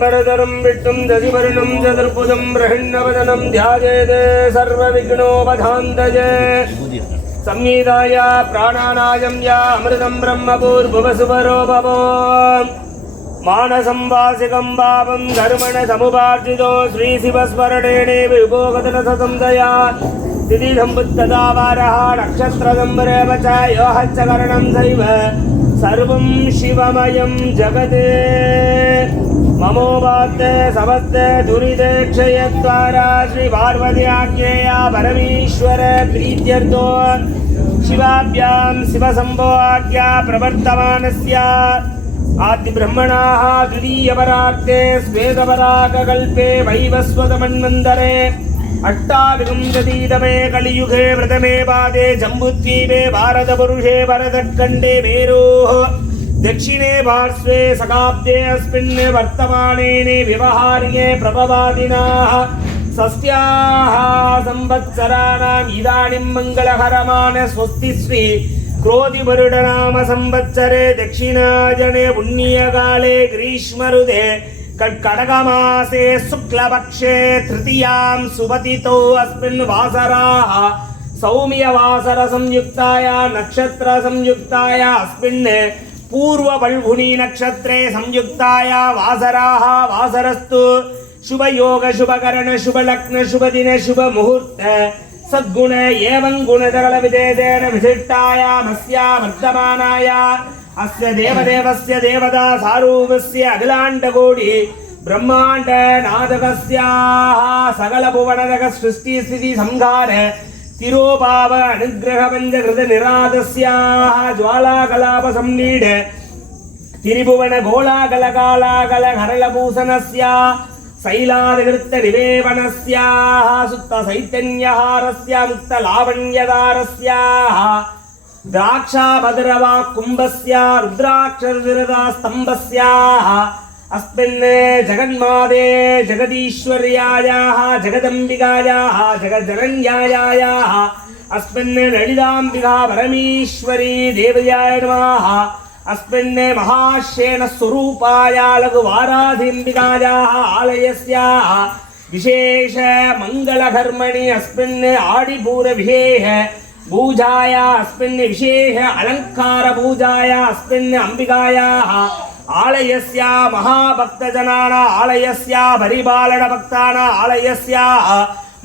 परतरं विष्णुं दधिवर्णं चतुर्भुजं बृहन्नवदनं ध्यायेत् सर्वविघ्नोपशान्तये संहिताय प्राणानायं या अमृतं ब्रह्मपूर्भुवसुवरो भवो मानसं वासिकं पापं धर्मण समुपार्जितो श्रीशिवस्मरणेने विभोगतनसंदया तिथि सम्बुद्धतावारः नक्षत्रसंवरेव च योहच्च करणं सैव सर्वं शिवमयं जगते ममोपात्ते समस्ते दुरिते क्षयद्वारा श्रीपार्वत्याज्ञेया परमेश्वर प्रीत्यर्थो शिवाभ्यां शिवशम्भोऽज्ञा प्रवर्तमानस्य आदिब्रह्मणाः द्वितीयपरार्थे श्वेतपरागकल्पे वैवस्वतमन्वन्तरे अष्टाविंशतितमे कलियुगे प्रथमे पादे जम्बुद्वीपे भारतपुरुषे भरतखण्डे मेरोः दक्षिणे पार्श्वे शकाब्दे अस्मिन् वर्तमानेने व्यवहारिणे प्रभवादिनाः षष्ट्याः संवत्सराणाम् इदानीं मङ्गलकरमान स्वस्ति श्री क्रोधिवरुडनाम संवत्सरे दक्षिणायने पुण्यकाले ग्रीष्मऋते कर्कटकमासे शुक्लपक्षे तृतीयां सुपतितौ अस्मिन् वासराः सौम्यवासरसंयुक्ताया नक्षत्रसंयुक्ताया अस्मिन् पूर्वफल्गुनी नक्षत्रे संयुक्ताया वासराः वासरस्तु शुभयोग शुभकरण शुभलग्न शुभदिन शुभमुहूर्त सद्गुण एवं गुणधरलविदेदेन विशिष्टायामस्या वर्धमानाया अस्य देवदेवस्य देवता सारूपस्य अखिलाण्डकोटि ब्रह्माण्ड नादकस्याः सकलभुवनदक सृष्टिस्थिति संहार तिरोभाव अनुग्रह पंचकृत निरादस्याः ज्वालाकलाप संनीड त्रिभुवन गोलाकलकालाकल हरलभूषणस्य शैलादिकृत निवेवनस्याः सुप्त चैतन्यहारस्य मुक्त लावण्यदारस्याः द्राक्षाभद्रवा कुम्भस्य रुद्राक्षरविरदा स्तम्भस्याः अस्मिन् जगन्माते जगदीश्वर्यायाः जगदम्बिकायाः जगज्जनन्यायाः अस्मिन् ललिताम्बिका परमेश्वरी देव्याय नमः अस्मिन् महाशेन स्वरूपाय लघुवाराधिम्बिकायाः आलयस्याः विशेष मंगलकर्मणि अस्मिन् आदिपूर विशेष पूजाया अस्मिन् विशेष अलंकार पूजाया अस्मिन् अंबिकायाः आलयस्या महाभक्तजनाना आलयस्या परिपालन भक्ताना आलयस्या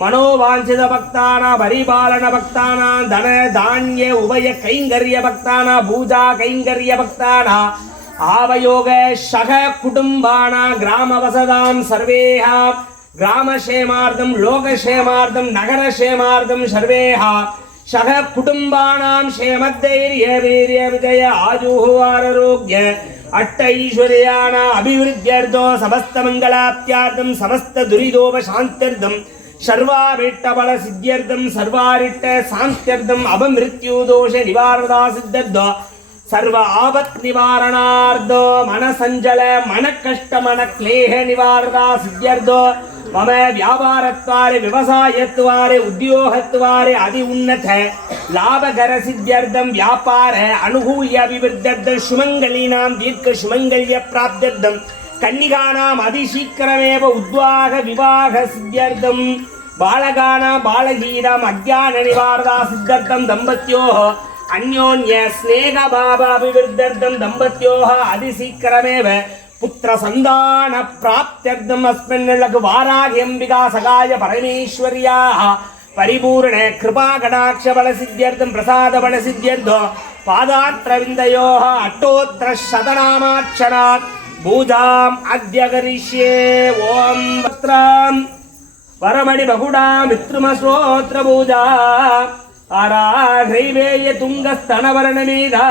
मनोवांछित भक्ताना परिपालन भक्ताना धन धान्य उभय कैंकर्य भक्ताना पूजा कैंकर्य भक्ताना आवयोग सह कुटुंबाना ग्रामवसदां सर्वेह ग्रामक्षेमार्थं लोकक्षेमार्थं नगरक्षेमार्थं सर्वेह सह कुटुंबानां क्षेमधैर्य वीर्य विजय आयुः आरोग्य अष्टैश्वर्याणां अभिवृद्ध्यर्थो समस्त मंगलाप्त्यार्थं समस्त दुरितोपशान्त्यर्थं सर्वाभीष्टफल सिद्ध्यर्थं सर्वारिष्ट शान्त्यर्थं अपमृत्युदोष निवारणा सिद्ध्यर्थो सर्व आपत् निवारणार्थो मन संजल मन कष्ट मन क्लेश निवारणा सिद्ध्यर्थो मम व्यापारत्वारे व्यवसायत्वारे उद्योगत्वारे अति उन्नत लाभकर सिद्ध्यर्थं व्यापार अनुकूल्य अभिवृद्ध्यर्थं सुमंगलीनां दीर्घ सुमंगल्य प्राप्त्यर्थं कन्निकानाम् अतिशीघ्रमेव उद्वाह विवाह सिद्ध्यर्थं बालकानां बालकीनाम् अज्ञान निवारणा सिद्ध्यर्थं दम्पत्योः अन्योन्य स्नेहभाव अभिवृद्ध्यर्थं दम्पत्योः अतिशीघ्रमेव पुत्र संतान प्राप्त्यर्थम् अस्मिन् लघुवाराहि अंबिका सगाय परमेश्वर्याः परिपूर्ण कृपा कटाक्ष बल सिद्ध्यर्थं प्रसाद बल सिद्ध्यर्थो पादात्रविन्दयोः अष्टोत्तर शतनामाक्षरात् पूजाम् अद्य करिष्ये ओम वस्त्रां वरमणि बहुडा मित्रमश्रोत्र पूजा आराघ्रैवेय तुङ्गस्तनवर्णमेधा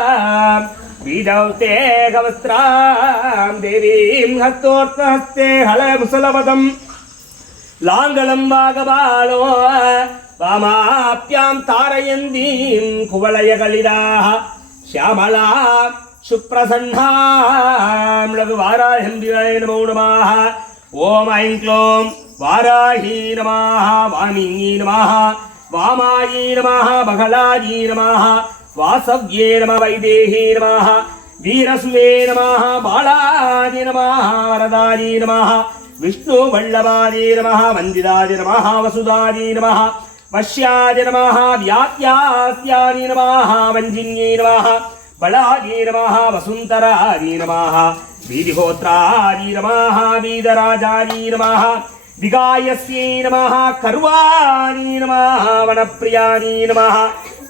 बीजौते गवस्त्रां देवीं हस्तोत्तहस्ते हलमुसलवदं लाङ्गलं वागबालो वामाप्यां तारयन्तीं कुवलयकलिदाः श्यामला सुप्रसन्नां लघुवाराह्यम्बिकाय नमो नमः ओम ऐं क्लों वाराही नमः वामिनी नमः वामायी नमः बगलायी नमः वासव्ये नमः वैदेही नमः வீரசுவே நமः பாலாதி நமः வரதாதி நமः விஷ்ணு வல்லபாதி நமः வந்திதாதி நமः வசுதாதி நமः வஷ்யாதி நமः வியாத்யாஸ்யாதி நமः வஞ்சின்யே நமः பலாதி நமः வசுந்தராதி நமः வீதிகோத்ராதி நமः வீதராஜாதி நமः விகாயஸ்யே நமः கர்வாணி நமः வனப்பிரியாணி நமः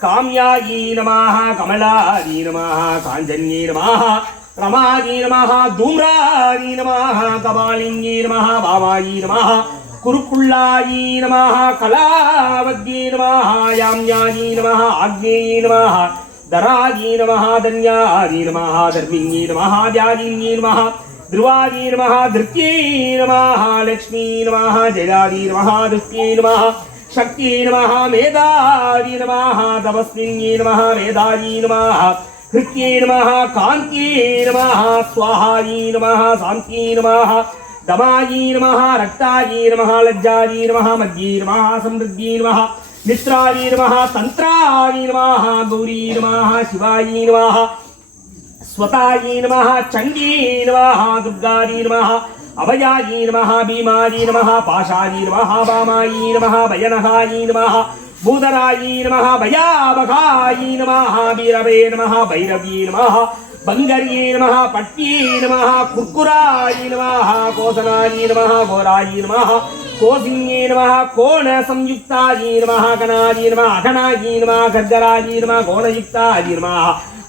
காம்யாயி நமः கமலாதி நமः காஞ்சன்யே நமः ரமாதி நமः தூம்ராதி நமः கபாலின்யே நமः வாமாயி நமः குருக்குள்ளாயி நமः கலாவத்யே நமः யாம்யாயி நமः ஆக்ஞேயி நமः தராதி நமः தன்யாதி நமः தர்மின்யே நமः வியாதின்யே நமः ध्रुवादी नमः धृत्यै नमः लक्ष्मी नमः जयादी नमः दुष्टै नमः शक्ति नमः मेधादी नमः तपस्विन्यै नमः मेधादी नमः हृत्यै नमः कान्त्यै नमः स्वाहायै नमः शान्त्यै नमः दमायै नमः रक्तायै नमः लज्जायै नमः मद्यै नमः समृद्ध्यै नमः मित्रायै नमः तन्त्रायै नमः गौरी नमः शिवायै नमः स्वतायै नमः चण्डी नमः दुर्गायै नमः अभयायै नमः भीमायै नमः पाशायै नमः वामायै नमः भयनहायै नमः भूधरायै नमः भयावहायै नमः वीरवे नमः भैरव्यै नमः बङ्गर्यै नमः पट्ट्यै नमः कुर्कुरायै नमः कोसनायै नमः घोरायै नमः कोसिन्यै नमः कोणसंयुक्तायै नमः गणायै नमः अगणायै नमः गर्जरायै नमः कोणयुक्तायै नमः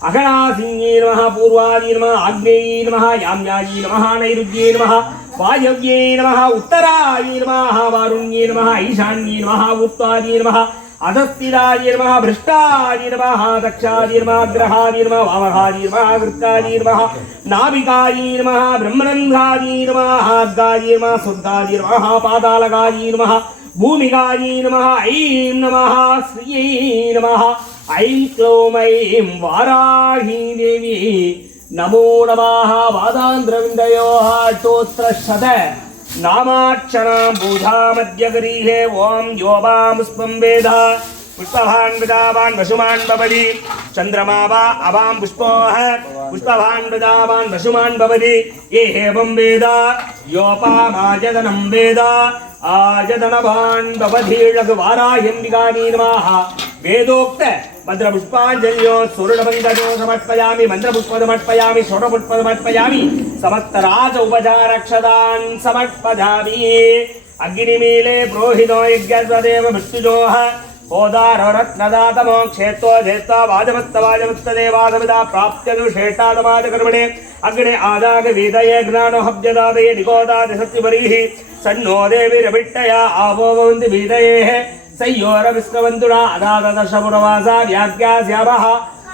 अगणासिंहे नमः पूर्वायै नमः आग्नेयै नमः याम्यायै नमः नैऋत्ये नमः वायव्ये नमः उत्तरायै नमः वारुण्ये नमः ईशान्ये नमः उत्तरायै नमः अधस्थितायै नमः भ्रष्टायै नमः दक्षायै नमः ग्रहायै नमः वामहायै नमः वृत्तायै नमः नाभिकायै नमः ब्रह्मरन्ध्रायै नमः गायै नमः स्वर्गायै नमः पातालकायै नमः भूमिकायै नमः ऐं नमः श्रियै नमः ऐं क्लौं ऐं वाराही देवी नमो नमः वादान्द्रविन्दयोः अष्टोत्तरशत नामाक्षरां बोधामद्यगरीहे ॐ योबां पुष्पं वेद पुष्पभान् विदावान् वसुमान् भवति चन्द्रमा वा अवां पुष्पोः पुष्पभान् विदावान् वसुमान् भवति ये एवं वेद योपामायतनं वेद आयतनवान् भवति लघुवाराह्यम्बिकायै नमः वेदोक्त मन्त्रपुष्पाञ्जल्यो सूर्यमन्त्रयो समर्पयामि मन्त्रपुष्पमर्पयामि षोडपुष्पमर्पयामि समस्तराज उपचारक्षदान् समर्पयामि अग्निमीले प्रोहितो यज्ञस्वदेव मृत्युजोः होदाररत्नदातमो क्षेत्रो धेत्वा वाजमत्तवाजमत्तदेवादविदा प्राप्त्यनु श्रेष्ठादमाजकर्मणे अग्ने आदाग वेदये ज्ञानो हव्यदादये निगोदादि सत्यपरिः सन्नो देवीरभिट्टया आवोवन्ति वेदयेः सय्योर विश्ववन्तुना अदादशपुरवासा व्याख्यास्यामः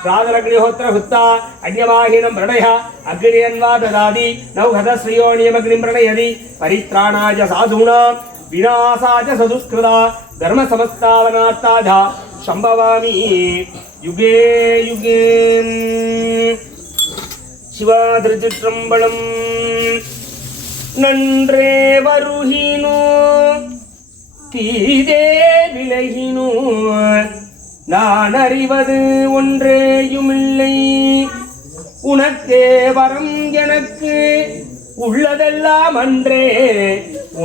राजरग्निहोत्रभुत्ता अग्निवाहिनं प्रणय अग्नियन्वा ददाति नौघतश्रियोणियमग्निं प्रणयति परित्राणाय साधूनां विनाशाय सदुष्कृता धर्मसमस्तावनात्ताज शम्भवामि युगे युगे शिवातिरुचित्रम्बलम् नन्रे वरुहिनो தீதே விலகினோ நான் அறிவது ஒன்றேயுமில்லை உனக்கே வரம் எனக்கு உள்ளதெல்லாம் அன்றே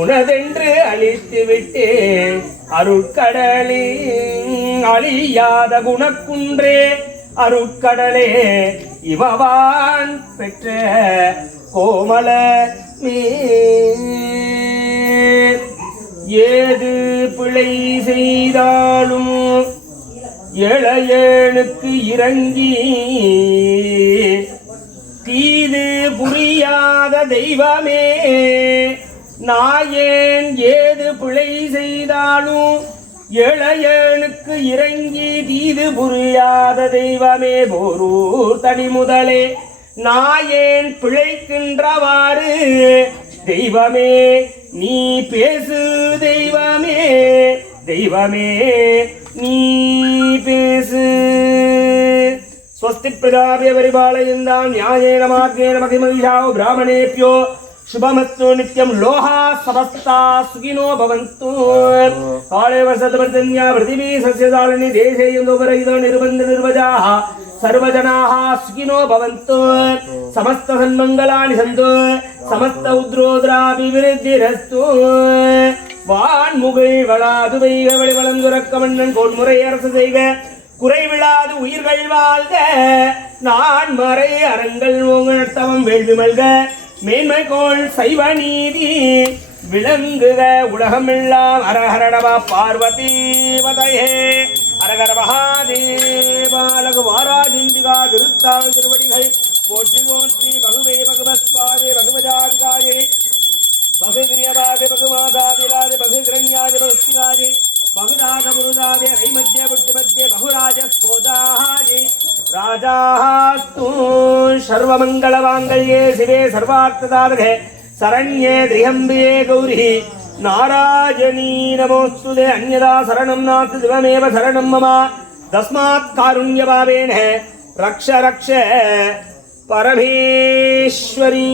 உனதென்று அழித்து விட்டே அருட்கடலே அழியாத குணக்குன்றே அருட்கடலே இவவான் பெற்ற கோமல மே ஏது பிழை செய்தாலும் ஏழையனுக்கு இறங்கி தீது புரியாத தெய்வமே நாயேன் ஏது பிழை செய்தாலும் ஏழையனுக்கு இறங்கி தீது புரியாத தெய்வமே போரூர் தனி முதலே நாயேன் பிழைக்கின்றவாறு தெய்வமே நீ பேசு தெய்வமே தெய்வமே நீ பேசு स्वस्ति प्रजाभ्य परिपालयन्तां न्यायेन मार्गेण महिमहिषाः ब्राह्मणेभ्यो शुभमस्तु नित्यं लोहा समस्ता सुखिनो भवन्तु काले वर्षतमर्जन्या पृथिवी सस्यशालिनी देशे युन्दोपरहितो निर्बन्ध निर्वजाः सर्वजनाः सुखिनो भवन्तु समस्त सन्मङ्गलानि सन्तु समस्त उद्रोद्राभिवृद्धिरस्तु வான்முகை வளாது வைக வழிவளந்துரக்க மன்னன் பொன்முறை அரசு செய்க குறைவிழாது உயிர்கள் வாழ்க நான் மறை அறங்கள் ஓங்கத்தவம் வேள்வி மல்க மேன்மைகோள் சைவ நீதி விளங்குக உலகமெல்லாம் அரஹரணவா பார்வதி வதையே அரகர மகாதேவாலகு வாராஜிந்திகா திருத்தாங்க திருவடிகள் போற்றி போற்றி பகுவே பகவத்வாதே பகவஜாதிகாயே பகுகிரியவாதே பகுமாதாதிராதே பகுகிரண்யாதே பகுஸ்திகாதே बहुदागमुरुदादे रैमध्ये बुद्धिमध्ये बहुराजस्पोदाहाजे राजास्तु सर्वमङ्गलमाङ्गल्ये शिवे सर्वार्थसाधके शरण्ये त्र्यम्बके गौरी नारायणी नमोस्तुते अन्यदा शरणं नास्ति शिवमेव शरणं मम तस्मात् कारुण्यभावेन रक्ष रक्ष परमेश्वरी।